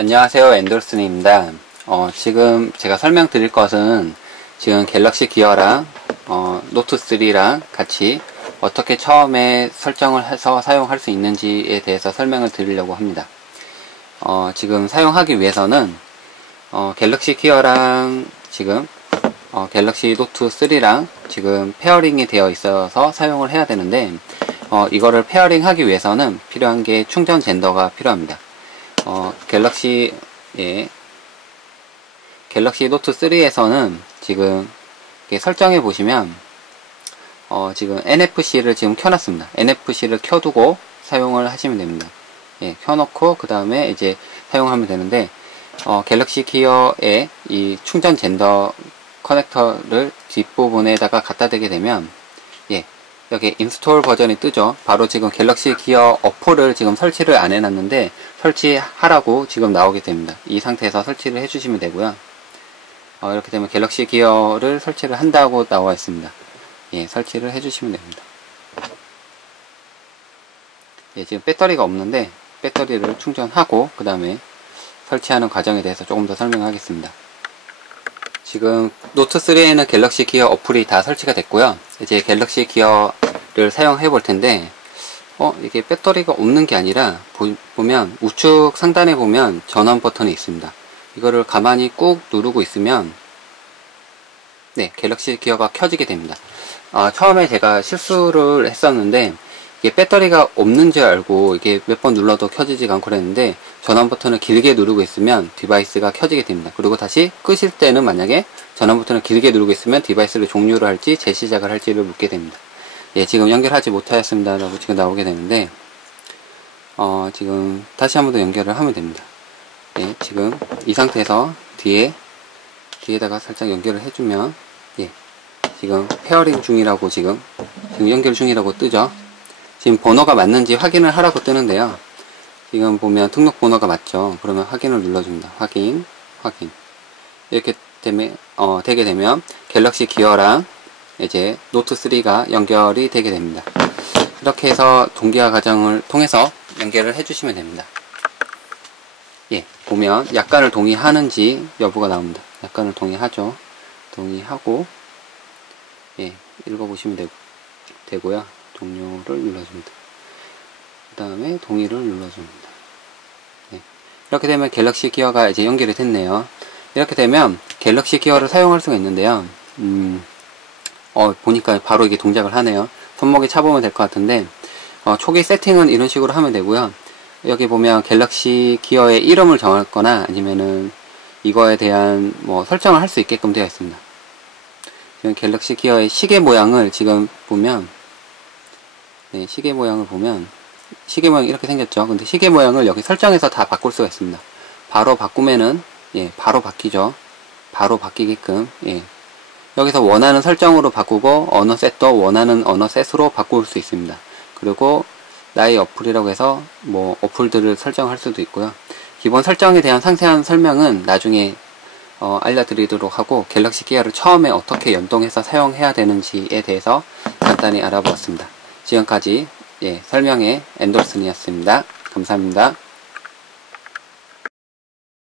안녕하세요 앤더슨입니다 어, 지금 제가 설명드릴 것은 지금 갤럭시 기어랑 어, 노트3랑 같이 어떻게 처음에 설정을 해서 사용할 수 있는지에 대해서 설명을 드리려고 합니다 어, 지금 사용하기 위해서는 어, 갤럭시 기어랑 지금 어, 갤럭시 노트 3랑 지금 페어링이 되어 있어서 사용을 해야 되는데 어, 이거를 페어링 하기 위해서는 필요한 게 충전 젠더가 필요합니다. 어, 갤럭시 예, 갤럭시 노트 3에서는 지금 설정해 보시면 어, 지금 NFC를 지금 켜놨습니다. NFC를 켜두고 사용을 하시면 됩니다. 예, 켜놓고 그 다음에 이제 사용하면 되는데 어, 갤럭시 기어의 이 충전 젠더 커넥터를 뒷부분에다가 갖다 대게 되면 예 여기 인스톨 버전이 뜨죠. 바로 지금 갤럭시 기어 어플을 지금 설치를 안 해놨는데 설치하라고 지금 나오게 됩니다. 이 상태에서 설치를 해주시면 되고요. 어, 이렇게 되면 갤럭시 기어를 설치를 한다고 나와 있습니다. 예 설치를 해주시면 됩니다. 예 지금 배터리가 없는데 배터리를 충전하고 그 다음에 설치하는 과정에 대해서 조금 더 설명하겠습니다 지금 노트3에는 갤럭시 기어 어플이 다 설치가 됐고요. 이제 갤럭시 기어를 사용해 볼 텐데, 어, 이게 배터리가 없는 게 아니라, 보, 면 우측 상단에 보면 전원 버튼이 있습니다. 이거를 가만히 꾹 누르고 있으면, 네, 갤럭시 기어가 켜지게 됩니다. 아, 처음에 제가 실수를 했었는데, 이게 배터리가 없는 줄 알고 이게 몇 번 눌러도 켜지지가 않고 그랬는데 전원 버튼을 길게 누르고 있으면 디바이스가 켜지게 됩니다. 그리고 다시 끄실 때는 만약에 전원 버튼을 길게 누르고 있으면 디바이스를 종료를 할지 재시작을 할지를 묻게 됩니다. 예, 지금 연결하지 못하였습니다. 라고 지금 나오게 되는데 어, 지금 다시 한 번 더 연결을 하면 됩니다. 예, 지금 이 상태에서 뒤에 뒤에다가 살짝 연결을 해주면 예, 지금 페어링 중이라고 지금 지금 연결 중이라고 뜨죠. 지금 번호가 맞는지 확인을 하라고 뜨는데요. 지금 보면 등록 번호가 맞죠. 그러면 확인을 눌러줍니다. 확인, 확인. 이렇게 되면, 어, 되게 되면 갤럭시 기어랑 이제 노트 3가 연결이 되게 됩니다. 이렇게 해서 동기화 과정을 통해서 연결을 해주시면 됩니다. 예, 보면 약관을 동의하는지 여부가 나옵니다. 약관을 동의하죠. 동의하고, 예, 읽어보시면 되고, 되고요. 종료를 눌러줍니다. 그 다음에 동의를 눌러줍니다. 네. 이렇게 되면 갤럭시 기어가 이제 연결이 됐네요. 이렇게 되면 갤럭시 기어를 사용할 수가 있는데요. 음, 어, 보니까 바로 이게 동작을 하네요. 손목에 차보면 될 것 같은데, 어, 초기 세팅은 이런 식으로 하면 되고요. 여기 보면 갤럭시 기어의 이름을 정할 거나 아니면은 이거에 대한 뭐 설정을 할 수 있게끔 되어 있습니다. 지금 갤럭시 기어의 시계 모양을 지금 보면 네, 시계 모양을 보면 시계 모양 이렇게 생겼죠. 근데 시계 모양을 여기 설정해서 다 바꿀 수가 있습니다. 바로 바꾸면은 예, 바로 바뀌죠. 바로 바뀌게끔 예. 여기서 원하는 설정으로 바꾸고 언어 셋도 원하는 언어 셋으로 바꿀 수 있습니다. 그리고 나의 어플이라고 해서 뭐 어플들을 설정할 수도 있고요. 기본 설정에 대한 상세한 설명은 나중에 어, 알려드리도록 하고 갤럭시 기어를 처음에 어떻게 연동해서 사용해야 되는지에 대해서 간단히 알아보았습니다. 지금까지 예, 설명의 앤더슨이었습니다. 감사합니다.